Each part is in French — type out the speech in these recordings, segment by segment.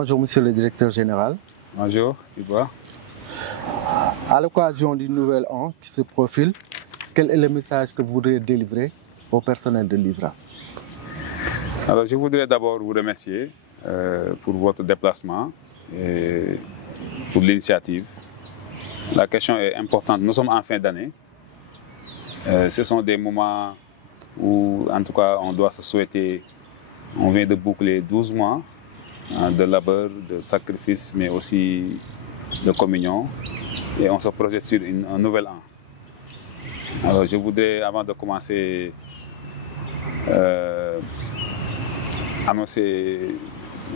Bonjour, monsieur le directeur général. Bonjour, Iba. À l'occasion du nouvel an qui se profile, quel est le message que vous voudriez délivrer au personnel de l'ISRA? Alors, je voudrais d'abord vous remercier pour votre déplacement et pour l'initiative. La question est importante. Nous sommes en fin d'année. Ce sont des moments où, en tout cas, on doit se souhaiter. On vient de boucler 12 mois de labeur, de sacrifice, mais aussi de communion. Et on se projette sur un nouvel an. Alors, je voudrais, avant de commencer, annoncer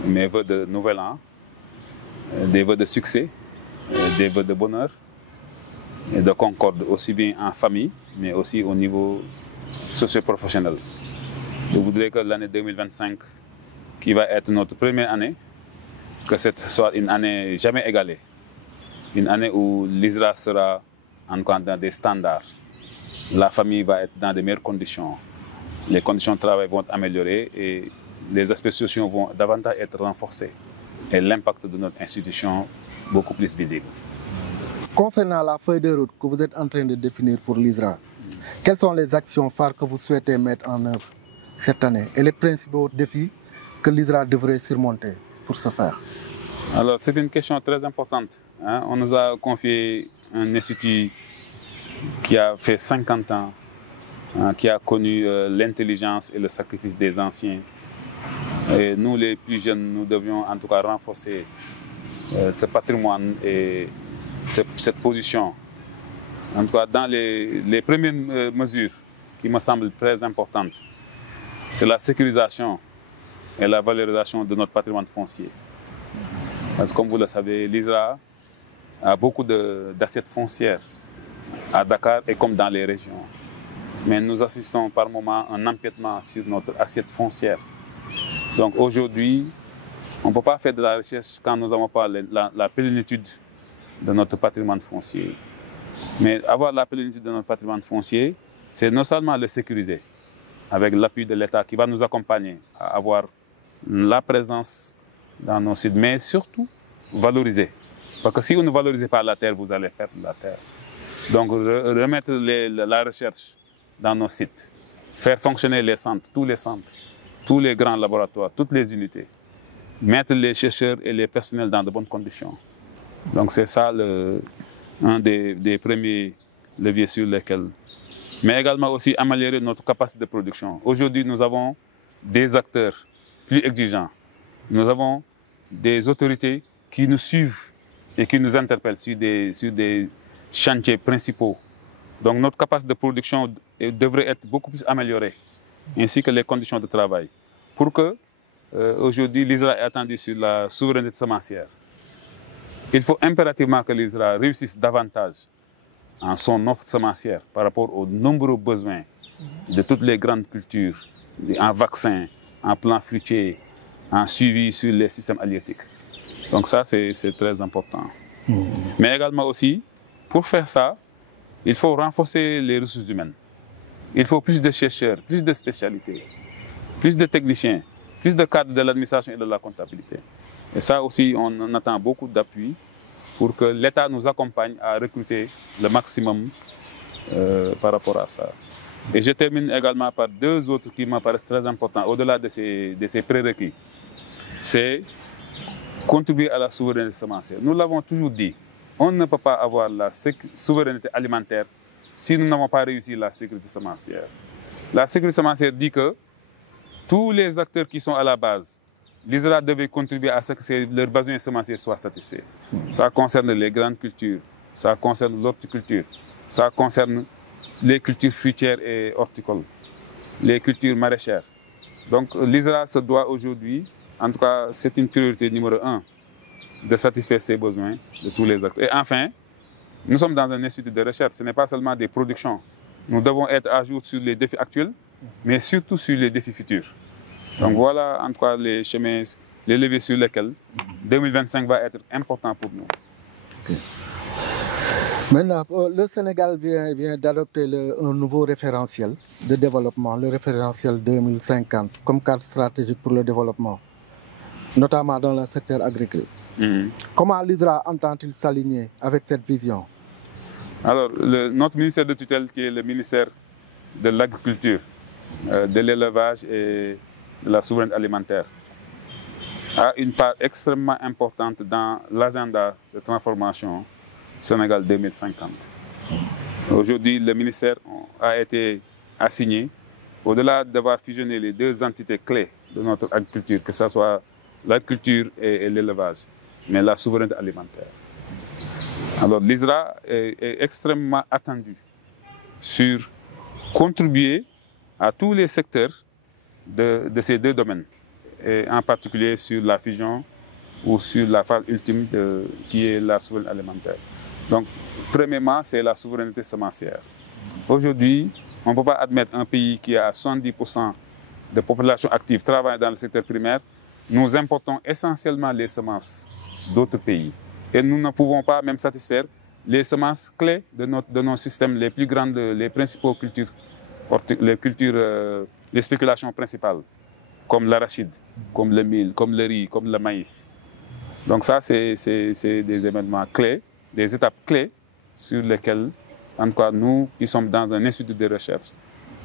mes vœux de nouvel an, des vœux de succès, des vœux de bonheur et de concorde, aussi bien en famille, mais aussi au niveau socio-professionnel. Je voudrais que l'année 2025, qui va être notre première année, que cette soit une année jamais égalée. Une année où l'ISRA sera encore dans des standards. La famille va être dans de meilleures conditions. Les conditions de travail vont être améliorées et les aspects sociaux vont davantage être renforcés. Et l'impact de notre institution beaucoup plus visible. Concernant la feuille de route que vous êtes en train de définir pour l'ISRA, quelles sont les actions phares que vous souhaitez mettre en œuvre cette année et les principaux défis que l'ISRA devrait surmonter pour ce faire? Alors, c'est une question très importante. On nous a confié un institut qui a fait 50 ans, qui a connu l'intelligence et le sacrifice des anciens. Et nous, les plus jeunes, nous devions en tout cas renforcer ce patrimoine et cette position. En tout cas, dans les premières mesures qui me semblent très importantes, c'est la sécurisation et la valorisation de notre patrimoine foncier. Parce que comme vous le savez, l'ISRA a beaucoup d'assiettes foncières à Dakar et comme dans les régions. Mais nous assistons par moments à un empiètement sur notre assiette foncière. Donc aujourd'hui, on ne peut pas faire de la recherche quand nous n'avons pas la plénitude de notre patrimoine foncier. Mais avoir la plénitude de notre patrimoine foncier, c'est non seulement le sécuriser, avec l'appui de l'État qui va nous accompagner à avoir la présence dans nos sites, mais surtout valoriser. Parce que si vous ne valorisez pas la terre, vous allez perdre la terre. Donc remettre la recherche dans nos sites, faire fonctionner les centres, tous les grands laboratoires, toutes les unités, mettre les chercheurs et les personnels dans de bonnes conditions. Donc c'est ça un des premiers leviers sur lesquels. Mais également aussi améliorer notre capacité de production. Aujourd'hui, nous avons des acteurs plus exigeants. Nous avons des autorités qui nous suivent et qui nous interpellent sur des chantiers principaux. Donc notre capacité de production devrait être beaucoup plus améliorée, ainsi que les conditions de travail, pour que aujourd'hui l'ISRA est attendu sur la souveraineté semencière. Il faut impérativement que l'ISRA réussisse davantage en son offre semencière par rapport aux nombreux besoins de toutes les grandes cultures, en vaccins, en plants fruitiers, en suivi sur les systèmes halieutiques. Donc ça, c'est très important. Mais également aussi, pour faire ça, il faut renforcer les ressources humaines. Il faut plus de chercheurs, plus de spécialités, plus de techniciens, plus de cadres de l'administration et de la comptabilité. Et ça aussi, on attend beaucoup d'appui pour que l'État nous accompagne à recruter le maximum par rapport à ça. Et je termine également par deux autres qui me paraissent très importants, au-delà de ces prérequis. C'est contribuer à la souveraineté semencière. Nous l'avons toujours dit, on ne peut pas avoir la souveraineté alimentaire si nous n'avons pas réussi la sécurité semencière. La sécurité semencière dit que tous les acteurs qui sont à la base, l'ISRA devait contribuer à ce que leurs besoins semenciers soient satisfaits. Ça concerne les grandes cultures, ça concerne l'horticulture, ça concerne les cultures fruitières et horticoles, les cultures maraîchères. Donc l'ISRA se doit aujourd'hui, en tout cas c'est une priorité numéro 1, de satisfaire ces besoins de tous les acteurs. Et enfin, nous sommes dans un institut de recherche, ce n'est pas seulement des productions. Nous devons être à jour sur les défis actuels, mais surtout sur les défis futurs. Donc voilà en tout cas les chemins, les leviers sur lesquels 2025 va être important pour nous. Okay. Maintenant, le Sénégal vient d'adopter un nouveau référentiel de développement, le référentiel 2050, comme cadre stratégique pour le développement. notamment dans le secteur agricole. Comment l'ISRA entend-il s'aligner avec cette vision? Alors, notre ministère de tutelle, qui est le ministère de l'Agriculture, de l'élevage et de la souveraineté alimentaire, a une part extrêmement importante dans l'agenda de transformation Sénégal 2050. Aujourd'hui, le ministère a été assigné, au-delà d'avoir fusionné les deux entités clés de notre agriculture, que ce soit l'agriculture et l'élevage, mais la souveraineté alimentaire. Alors l'ISRA est extrêmement attendu sur contribuer à tous les secteurs de ces deux domaines, et en particulier sur la fusion ou sur la phase ultime qui est la souveraineté alimentaire. Donc, premièrement, c'est la souveraineté semencière. Aujourd'hui, on ne peut pas admettre un pays qui a 70% de population active travaillant dans le secteur primaire. Nous importons essentiellement les semences d'autres pays. Et nous ne pouvons pas même satisfaire les semences clés de nos systèmes les plus grandes, les principaux cultures, les spéculations principales, comme l'arachide, comme le mil, comme le riz, comme le maïs. Donc ça, c'est des événements clés, des étapes clés sur lesquelles, en tout cas, nous qui sommes dans un institut de recherche,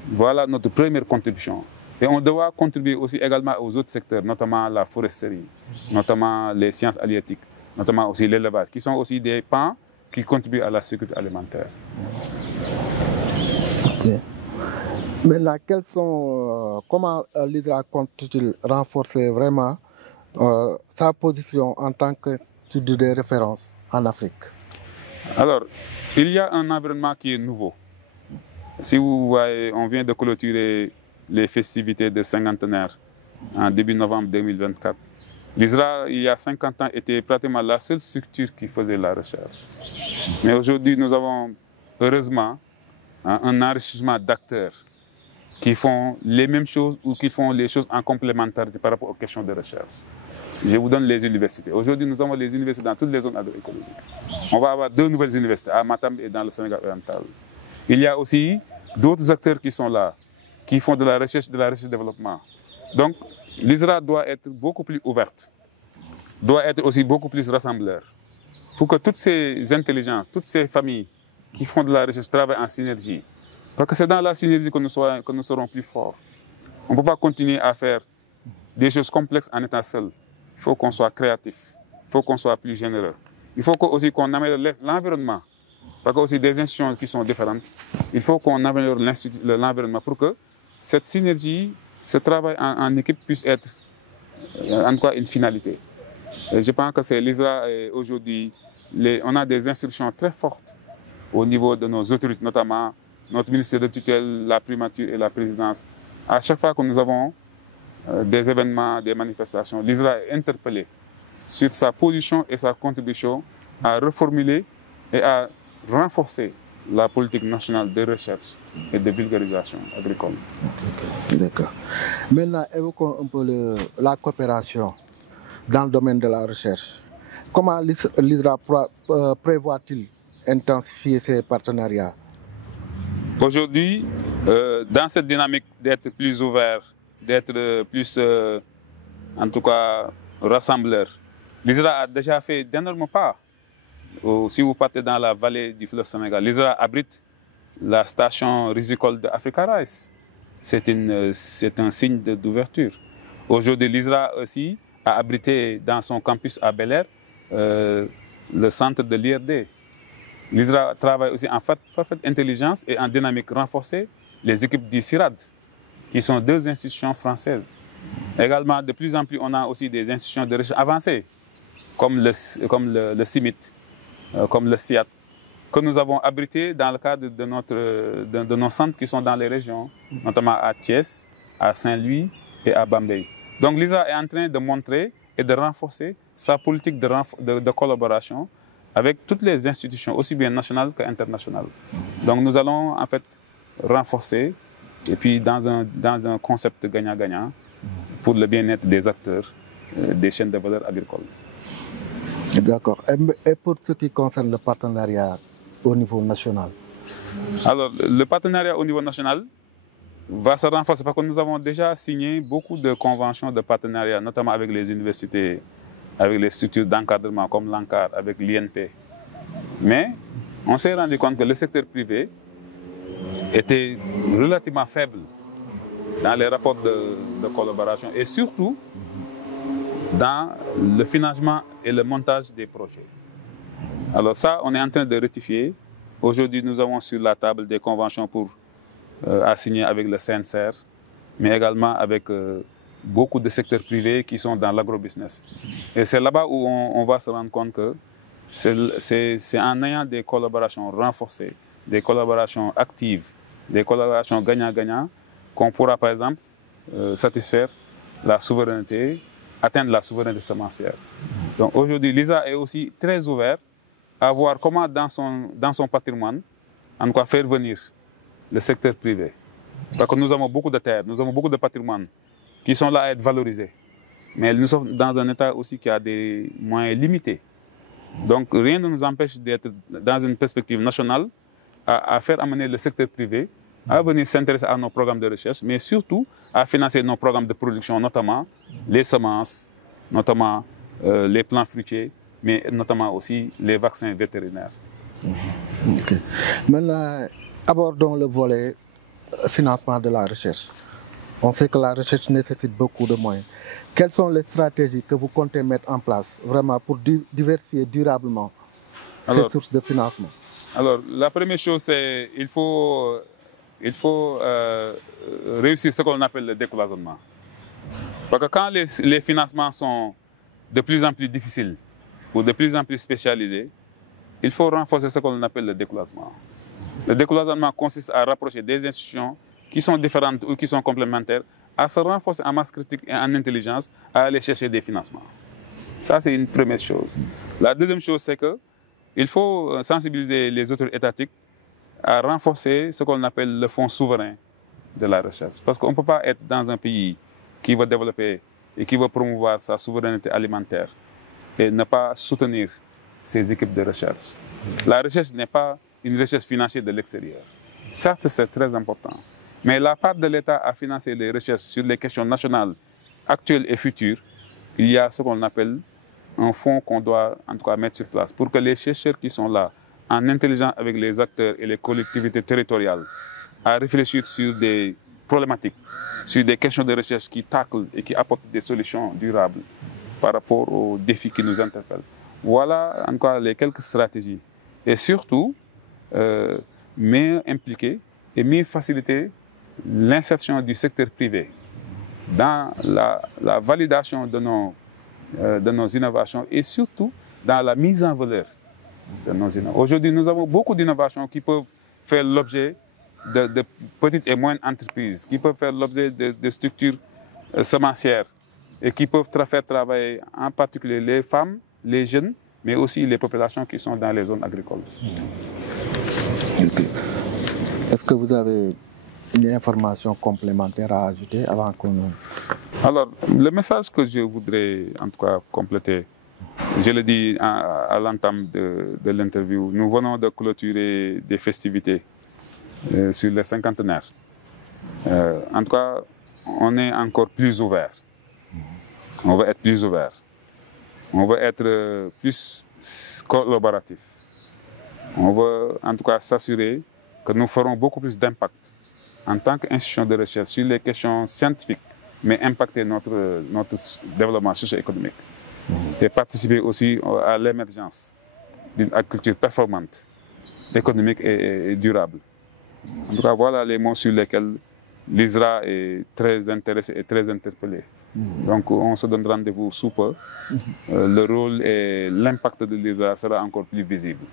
voilà notre première contribution. Et on doit contribuer aussi également aux autres secteurs, notamment la foresterie, notamment les sciences halieutiques, notamment aussi l'élevage, qui sont aussi des pans qui contribuent à la sécurité alimentaire. Okay. Maintenant, comment l'ISRA compte-t-il renforcer vraiment sa position en tant qu'institut de référence en Afrique? Alors, il y a un environnement qui est nouveau. Si vous voyez, on vient de clôturer les festivités de cinquantenaire en début novembre 2024. L'ISRA, il y a 50 ans, était pratiquement la seule structure qui faisait la recherche. Mais aujourd'hui, nous avons heureusement un enrichissement d'acteurs qui font les mêmes choses ou qui font les choses en complémentarité par rapport aux questions de recherche. Je vous donne les universités. Aujourd'hui, nous avons les universités dans toutes les zones agroéconomiques. On va avoir 2 nouvelles universités, à Matam et dans le Sénégal oriental. Il y a aussi d'autres acteurs qui sont là, qui font de la recherche et développement. Donc, l'ISRA doit être beaucoup plus ouverte, doit être aussi beaucoup plus rassembleur, pour que toutes ces intelligences, toutes ces familles qui font de la recherche travaillent en synergie. Parce que c'est dans la synergie que nous serons plus forts. On ne peut pas continuer à faire des choses complexes en étant seul. Il faut qu'on soit créatif, il faut qu'on soit plus généreux. Il faut aussi qu'on améliore l'environnement. Parce que aussi des institutions qui sont différentes, il faut qu'on améliore l'environnement pour que cette synergie, ce travail en équipe puisse être en tout cas une finalité. Et je pense que c'est l'ISRA aujourd'hui, on a des instructions très fortes au niveau de nos autorités, notamment notre ministère de tutelle, la primature et la présidence. À chaque fois que nous avons des événements, des manifestations, l'ISRA est interpellé sur sa position et sa contribution à reformuler et à renforcer la politique nationale de recherche et de vulgarisation agricole. D'accord. Maintenant, évoquons un peu la coopération dans le domaine de la recherche. Comment l'ISRA prévoit-il intensifier ses partenariats? Aujourd'hui, dans cette dynamique d'être plus ouvert, d'être plus, en tout cas, rassembleur, l'ISRA a déjà fait d'énormes pas. Si vous partez dans la vallée du fleuve Sénégal, l'ISRA abrite la station risicole d'Africa Rice. C'est un signe d'ouverture. Aujourd'hui, l'ISRA aussi a abrité dans son campus à Bel Air le centre de l'IRD. L'ISRA travaille aussi en parfaite intelligence et en dynamique renforcée les équipes du CIRAD, qui sont 2 institutions françaises. Également, de plus en plus, on a aussi des institutions de recherche avancées, comme le CIMIT, comme le CIAT, que nous avons abrité dans le cadre de nos centres qui sont dans les régions, notamment à Thiès, à Saint-Louis et à Bambey. Donc l'ISRA est en train de montrer et de renforcer sa politique de collaboration avec toutes les institutions, aussi bien nationales qu'internationales. Donc nous allons en fait renforcer, et puis dans un concept gagnant-gagnant, pour le bien-être des acteurs des chaînes de valeur agricoles. D'accord. Et pour ce qui concerne le partenariat au niveau national? Alors, le partenariat au niveau national, va se renforcer parce que nous avons déjà signé beaucoup de conventions de partenariat, notamment avec les universités, avec les structures d'encadrement comme l'ANCAR, avec l'INP. Mais on s'est rendu compte que le secteur privé était relativement faible dans les rapports de collaboration et surtout dans le financement et le montage des projets. Alors ça, on est en train de rectifier. Aujourd'hui, nous avons sur la table des conventions à signer avec le CNCR, mais également avec beaucoup de secteurs privés qui sont dans l'agrobusiness. Et c'est là-bas où on va se rendre compte que c'est en ayant des collaborations renforcées, des collaborations actives, des collaborations gagnant-gagnant qu'on pourra par exemple satisfaire la souveraineté, atteindre la souveraineté semencière. Donc aujourd'hui, l'ISRA est aussi très ouvert à voir comment dans son patrimoine, en quoi faire venir le secteur privé. Parce que nous avons beaucoup de terres, nous avons beaucoup de patrimoine qui sont là à être valorisés. Mais nous sommes dans un État aussi qui a des moyens limités. Donc rien ne nous empêche d'être dans une perspective nationale à faire amener le secteur privé à venir s'intéresser à nos programmes de recherche, mais surtout à financer nos programmes de production, notamment les semences, notamment les plants fruitiers, mais notamment aussi les vaccins vétérinaires. Okay. Maintenant, abordons le volet financement de la recherche. On sait que la recherche nécessite beaucoup de moyens. Quelles sont les stratégies que vous comptez mettre en place vraiment pour diversifier durablement ces sources de financement? Alors, la première chose, c'est qu'il faut réussir ce qu'on appelle le décloisonnement. Parce que quand les financements sont de plus en plus difficiles ou de plus en plus spécialisés, il faut renforcer ce qu'on appelle le décloisonnement. Le décloisonnement consiste à rapprocher des institutions qui sont différentes ou qui sont complémentaires, à se renforcer en masse critique et en intelligence, à aller chercher des financements. Ça, c'est une première chose. La deuxième chose, c'est qu'il faut sensibiliser les autorités étatiques à renforcer ce qu'on appelle le fonds souverain de la recherche. Parce qu'on ne peut pas être dans un pays qui va développer et qui va promouvoir sa souveraineté alimentaire et ne pas soutenir ses équipes de recherche. La recherche n'est pas une recherche financière de l'extérieur. Certes, c'est très important, mais la part de l'État à financer les recherches sur les questions nationales actuelles et futures, il y a ce qu'on appelle un fonds qu'on doit en tout cas mettre sur place pour que les chercheurs qui sont là, en intelligence avec les acteurs et les collectivités territoriales, à réfléchir sur des problématiques, sur des questions de recherche qui taclent et qui apportent des solutions durables par rapport aux défis qui nous interpellent. Voilà en tout cas les quelques stratégies. Et surtout, mieux impliquer et mieux faciliter l'insertion du secteur privé dans la validation de nos innovations et surtout dans la mise en valeur de nos innovations. Aujourd'hui, nous avons beaucoup d'innovations qui peuvent faire l'objet de petites et moyennes entreprises, qui peuvent faire l'objet de structures semencières et qui peuvent faire travailler en particulier les femmes, les jeunes, mais aussi les populations qui sont dans les zones agricoles. Est-ce que vous avez une information complémentaire à ajouter avant qu'on... Alors, le message que je voudrais en tout cas compléter, je l'ai dit à l'entame de l'interview, nous venons de clôturer des festivités sur les cinquantenaires. En tout cas, on est encore plus ouvert. On va être plus ouvert. On va être plus collaboratif. On va en tout cas s'assurer que nous ferons beaucoup plus d'impact en tant qu'institution de recherche sur les questions scientifiques, mais impacter notre développement socio-économique. Et participer aussi à l'émergence d'une agriculture performante, économique et durable. En tout cas, voilà les mots sur lesquels l'ISRA est très intéressé et très interpellé. Donc, on se donne rendez-vous sous peu. Le rôle et l'impact de l'ISRA sera encore plus visible.